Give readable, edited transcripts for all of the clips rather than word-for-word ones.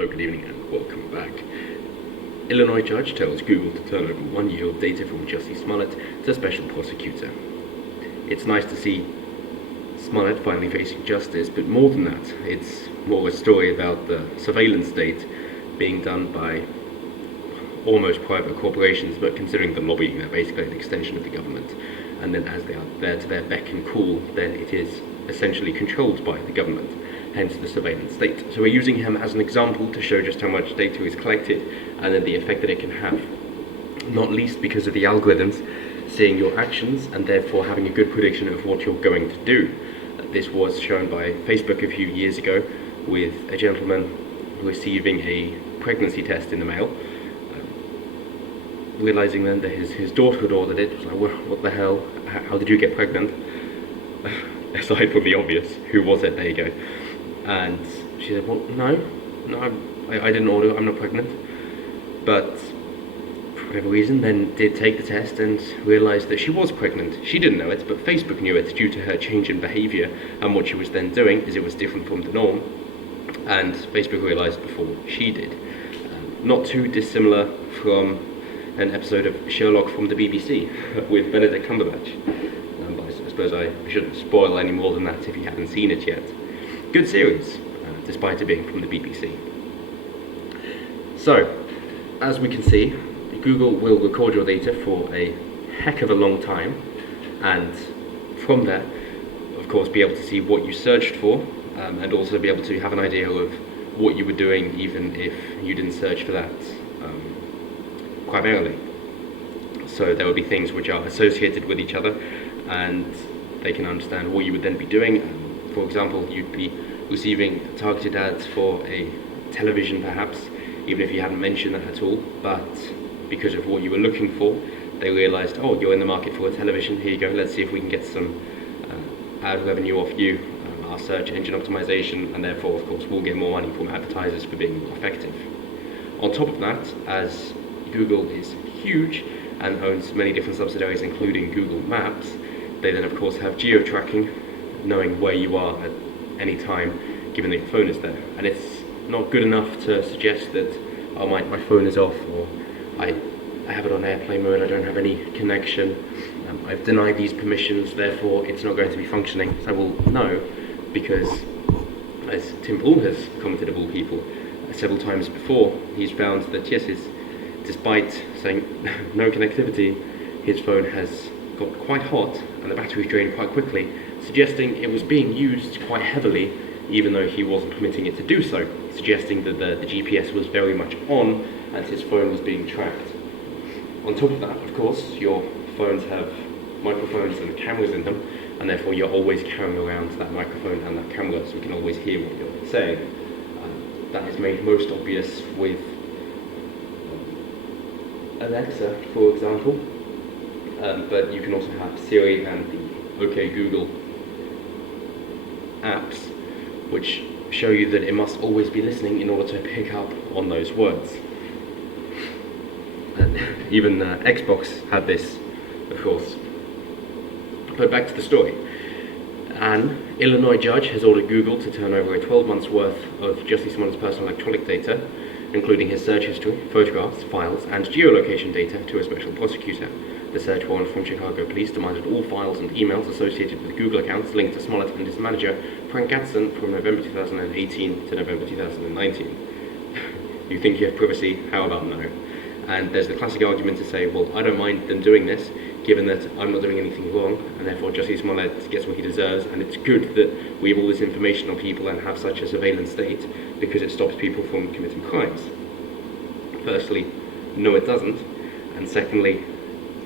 Hello, good evening, and welcome back. Illinois judge tells Google to turn over 1 year of data from Justice Smollett to special prosecutor. It's nice to see Smollett finally facing justice, but more than that, it's more a story about the surveillance state being done by almost private corporations, but considering the lobbying, they're basically an extension of the government. And then as they are there to their beck and call, then it is essentially controlled by the government, hence the surveillance state. So we're using him as an example to show just how much data is collected and then the effect that it can have. Not least because of the algorithms seeing your actions and therefore having a good prediction of what you're going to do. This was shown by Facebook a few years ago with a gentleman receiving a pregnancy test in the mail, realizing then that his daughter had ordered it. Was like, what the hell? How did you get pregnant? Aside from the obvious, who was it? There you go. And she said, well, no, I didn't order it, I'm not pregnant. But for whatever reason, then did take the test and realized that she was pregnant. She didn't know it, but Facebook knew it due to her change in behavior, and what she was then doing is it was different from the norm, and Facebook realized before she did. Not too dissimilar from an episode of Sherlock from the BBC with Benedict Cumberbatch. But I suppose I shouldn't spoil any more than that if you haven't seen it yet. Good series, despite it being from the BBC. So, as we can see, Google will record your data for a heck of a long time, and from there, of course, be able to see what you searched for, and also be able to have an idea of what you were doing even if you didn't search for that primarily. So there will be things which are associated with each other, and they can understand what you would then be doing. For example, you'd be receiving targeted ads for a television perhaps, even if you hadn't mentioned that at all, but because of what you were looking for, they realized, oh, you're in the market for a television, here you go, let's see if we can get some ad revenue off you, our search engine optimization, and therefore, of course, we'll get more money from advertisers for being more effective. On top of that, as Google is huge and owns many different subsidiaries, including Google Maps, they then, of course, have geo-tracking, knowing where you are at any time, given that your phone is there. And it's not good enough to suggest that, oh, my phone is off, or I have it on airplane mode, I don't have any connection, I've denied these permissions, therefore it's not going to be functioning. So well, no, because as Tim Pool has commented of all people several times before, he's found that yes, despite saying no connectivity, his phone has got quite hot and the battery drained quite quickly, suggesting it was being used quite heavily even though he wasn't permitting it to do so, suggesting that the GPS was very much on and his phone was being tracked. On top of that, of course, your phones have microphones and cameras in them, and therefore you're always carrying around that microphone and that camera so we can always hear what you're saying. That is made most obvious with Alexa, for example, but you can also have Siri and the OK Google apps, which show you that it must always be listening in order to pick up on those words. And even Xbox had this, of course. But back to the story. An Illinois judge has ordered Google to turn over a 12 months worth of Justice Smollett's personal electronic data, including his search history, photographs, files, and geolocation data, to a special prosecutor. The search warrant from Chicago police demanded all files and emails associated with Google accounts linked to Smollett and his manager, Frank Gatson, from November 2018 to November 2019. You think you have privacy? How about no? And there's the classic argument to say, well, I don't mind them doing this, given that I'm not doing anything wrong, and therefore Justice Smollett gets what he deserves, and it's good that we have all this information on people and have such a surveillance state, because it stops people from committing crimes. Firstly, no it doesn't, and secondly,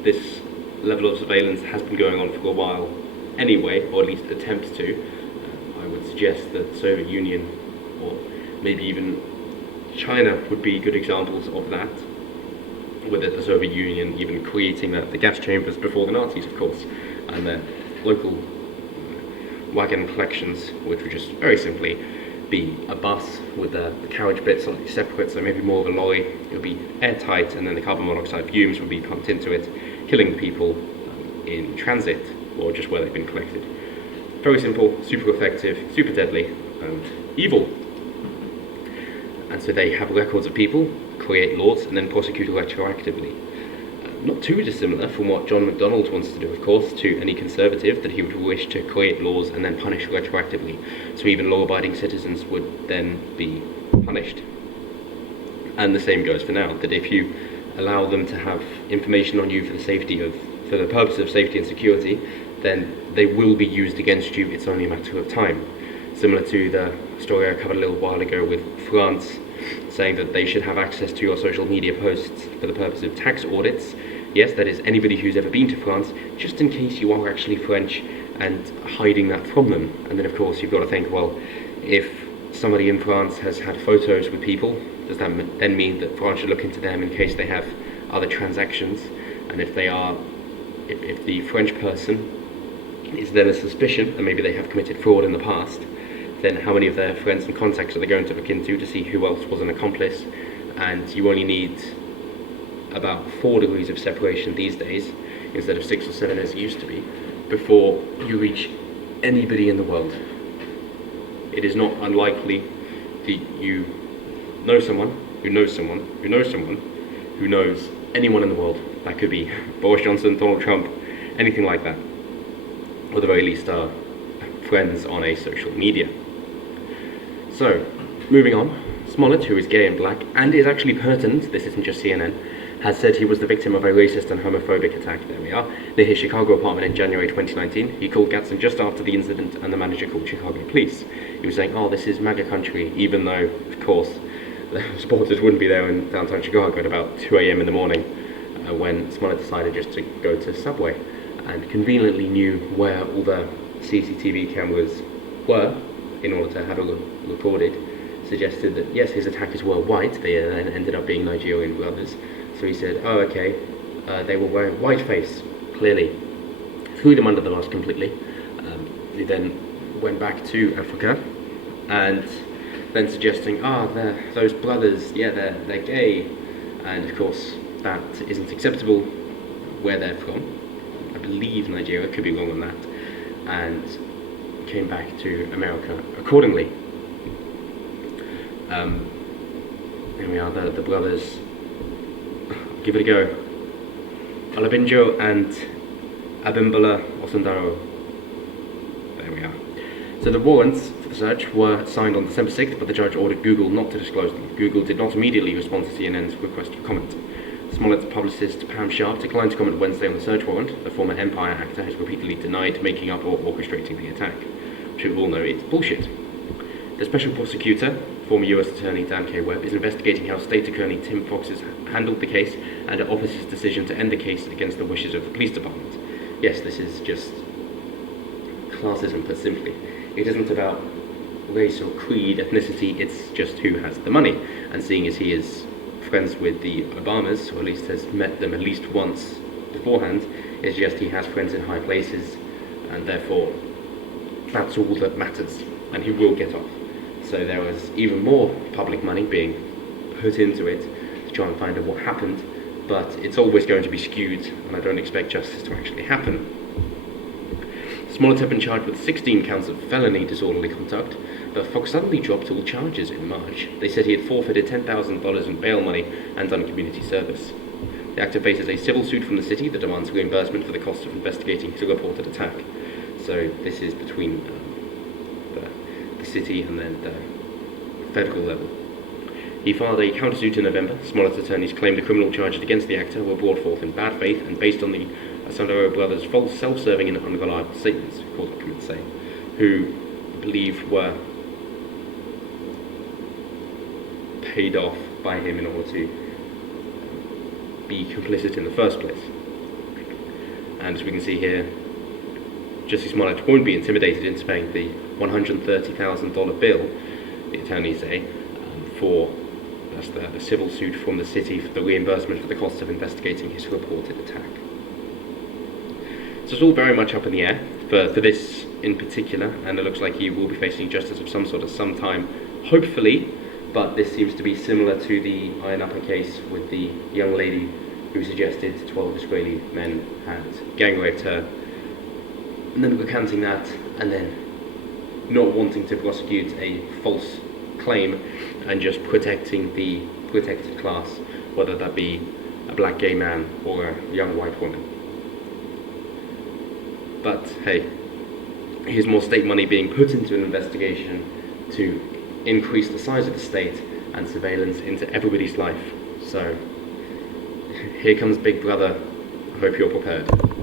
this level of surveillance has been going on for a while anyway, or at least attempts to. I would suggest that the Soviet Union, or maybe even China, would be good examples of that, with the Soviet Union even creating the gas chambers before the Nazis, of course, and their local wagon collections, which would just very simply be a bus with the carriage bit slightly separate, so maybe more of a lorry. It would be airtight, and then the carbon monoxide fumes would be pumped into it, killing people in transit or just where they've been collected. Very simple, super effective, super deadly, and evil. And so they have records of people, create laws, and then prosecute retroactively. Not too dissimilar from what John MacDonald wants to do, of course, to any conservative, that he would wish to create laws and then punish retroactively. So even law-abiding citizens would then be punished. And the same goes for now, that if you allow them to have information on you for the purpose of safety and security, then they will be used against you. It's only a matter of time. Similar to the story I covered a little while ago with France, saying that they should have access to your social media posts for the purpose of tax audits. Yes, that is anybody who's ever been to France, just in case you are actually French, and hiding that from them. And then of course you've got to think, well, if somebody in France has had photos with people, does that then mean that France should look into them in case they have other transactions? And if the French person is then a suspicion, and maybe they have committed fraud in the past, then how many of their friends and contacts are they going to look into to see who else was an accomplice? And you only need about 4 degrees of separation these days, instead of 6 or 7 as it used to be, before you reach anybody in the world. It is not unlikely that you know someone who knows someone who knows someone who knows anyone in the world. That could be Boris Johnson, Donald Trump, anything like that. Or at the very least are friends on a social media. So, moving on, Smollett, who is gay and black, and is actually pertinent, this isn't just CNN, has said he was the victim of a racist and homophobic attack, there we are, near his Chicago apartment in January 2019. He called Gadsden just after the incident, and the manager called Chicago police. He was saying, oh, this is MAGA country, even though, of course, the supporters wouldn't be there in downtown Chicago at about 2 a.m. in the morning, when Smollett decided just to go to Subway, and conveniently knew where all the CCTV cameras were in order to have it recorded. Suggested that yes, his attackers were white. They then ended up being Nigerian brothers. So he said, oh, okay, they were wearing whiteface, clearly. Threw them under the bus completely. He then went back to Africa, and then suggesting, those brothers, yeah, they're gay. And of course, that isn't acceptable where they're from. I believe Nigeria, could be wrong on that. And came back to America accordingly. Here we are, the brothers. Give it a go. Alabinjo and Abimbola Osundaro. There we are. So the warrants for the search were signed on December 6th, but the judge ordered Google not to disclose them. Google did not immediately respond to CNN's request for comment. Smollett's publicist Pam Sharp declined to comment Wednesday on the search warrant. The former Empire actor has repeatedly denied making up or orchestrating the attack, which we all know is bullshit. The special prosecutor, former US Attorney Dan K. Webb, is investigating how State Attorney Tim Fox has handled the case and her office's decision to end the case against the wishes of the police department. Yes, this is just classism, put simply. It isn't about race or creed, ethnicity, it's just who has the money. And seeing as he is friends with the Obamas, or at least has met them at least once beforehand, it's just he has friends in high places, and therefore that's all that matters, and he will get off. So there was even more public money being put into it to try and find out what happened, but it's always going to be skewed, and I don't expect justice to actually happen. Smollett had been charged with 16 counts of felony disorderly conduct, but Fox suddenly dropped all charges in March. They said he had forfeited $10,000 in bail money and done community service. The actor faces a civil suit from the city that demands reimbursement for the cost of investigating his reported attack. So this is between the city and then the federal level. He filed a countersuit in November. Smollett's attorneys claimed the criminal charges against the actor were brought forth in bad faith and based on the Asandaro brothers' false, self-serving and unreliable statements, court documents say, who believed were paid off by him in order to be complicit in the first place. And as we can see here, Justice Smollett won't be intimidated into paying the $130,000 bill, the attorneys say, for that's the civil suit from the city for the reimbursement for the cost of investigating his reported attack. So it's all very much up in the air for this in particular, and it looks like he will be facing justice of some sort at some time, hopefully, but this seems to be similar to the Iron Upper case with the young lady who suggested 12 Israeli men had gang raped her, and then recanting that, and then not wanting to prosecute a false claim and just protecting the protected class, whether that be a black gay man or a young white woman. But hey, here's more state money being put into an investigation to increase the size of the state and surveillance into everybody's life. So here comes Big Brother. I hope you're prepared.